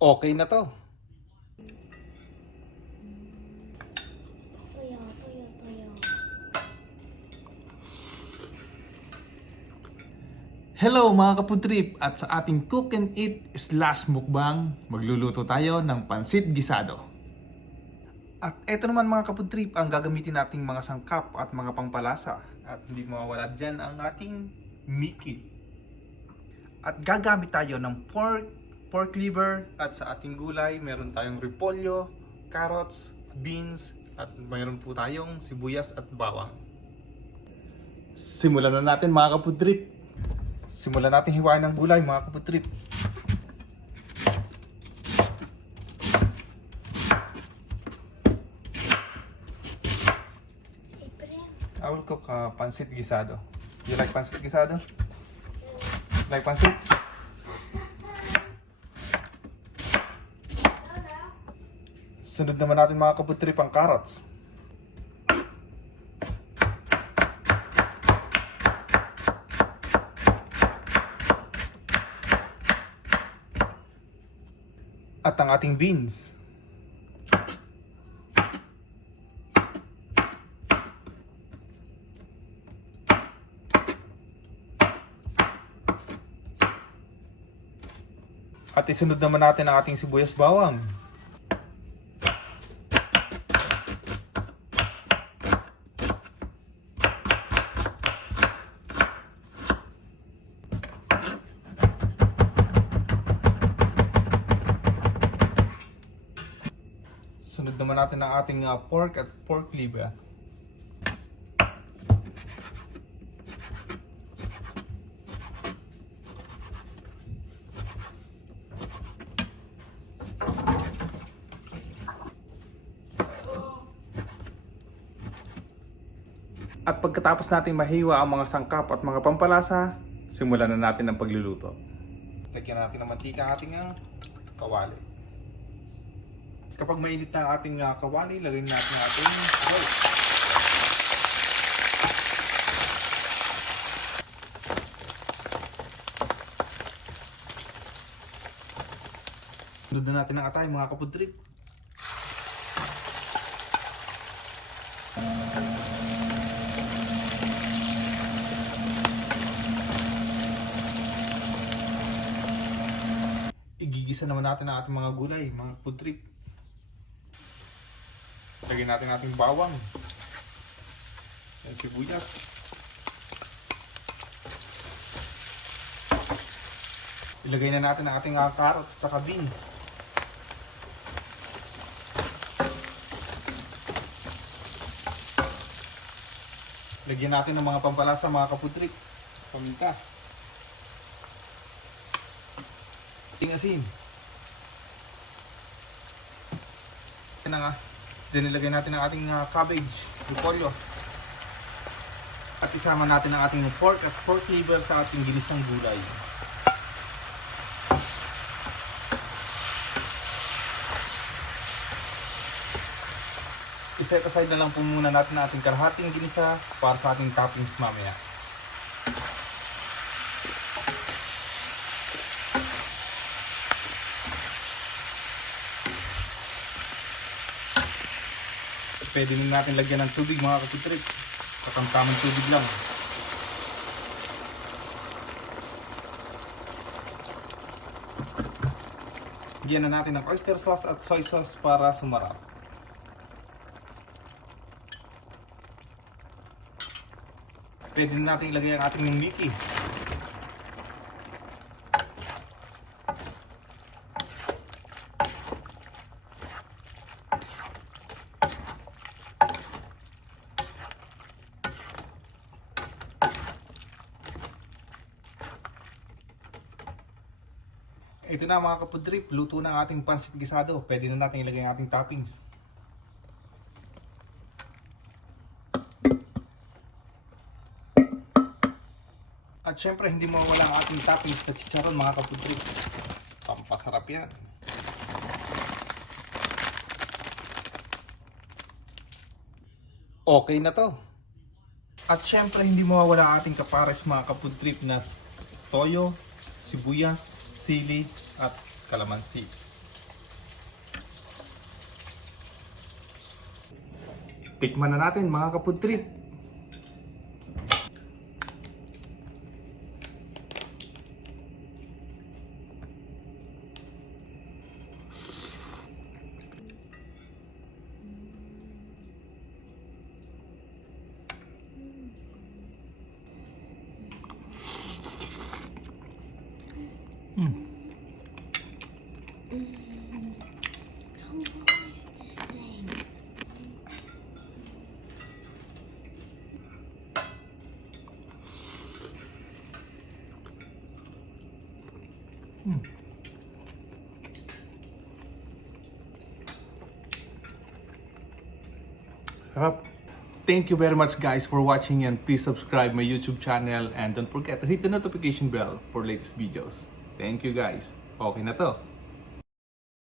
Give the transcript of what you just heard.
Okay na to. Toyo, toyo, toyo. Hello mga kaputrip, at sa ating cook and eat / mukbang, magluluto tayo ng pansit gisado. At eto naman mga kaputrip, ang gagamitin nating mga sangkap at mga pangpalasa. At hindi mawawala dyan ang ating Mickey. At gagamit tayo ng pork liver, at sa ating gulay meron tayong repolyo, carrots, beans, at mayroon po tayong sibuyas at bawang. Simulan na natin mga kaputrip. Simulan natin hiwain ng gulay mga kaputrip. Hey, Prem. I will cook pansit gisado. You like pansit gisado? Like pansit? Sunod naman natin mga kaputrip ang carrots. At ang ating beans. At isunod naman natin ang ating sibuyas bawang. Sunod naman natin ang ating pork at pork liver. At pagkatapos natin mahiwa ang mga sangkap at mga pampalasa, simulan na natin ang pagluluto. Lagyan natin ng mantika ang ating kawali. Kapag mainit na ang ating kawali, lagyan natin ang ating oil. Sunod na natin ang atay mga kaputrip. Igigisa naman natin ang ating mga gulay, mga kaputrip. Lagyan natin ang ating bawang. Yan, sibuyas. Ilagay na natin ang ating carrots at saka beans. Lagyan natin ng mga pampalasa mga kaputrip. Paminta. Asin. Yan na nga. Then ilagay natin ang ating cabbage, repolyo. At isama natin ang ating pork at pork liver sa ating ginisang gulay. I-set aside na lang po muna natin ang ating kalahating ginisa para sa ating toppings mamaya. Pwede din natin lagyan ng tubig mga kaputrip. Katamtamang tubig lang. Lagyan na natin ng oyster sauce at soy sauce para sumarap. Pwede din natin ilagay ang ating Mickey. Ito na mga kapudrip, luto na ang ating pansit gisado. Pwede na natin ilagay ang ating toppings. At syempre hindi mawala ang ating toppings na chicharon mga kapudrip. Pampasarap yan. Okay na to. At syempre hindi mawawala ang ating kapares mga kapudrip na toyo, sibuyas, sili at kalamansi. Tikman na natin mga ka-food trip. How long is this thing? Sarap. Thank you very much guys for watching, and please subscribe my YouTube channel and don't forget to hit the notification bell for latest videos. Thank you guys. Okay na to.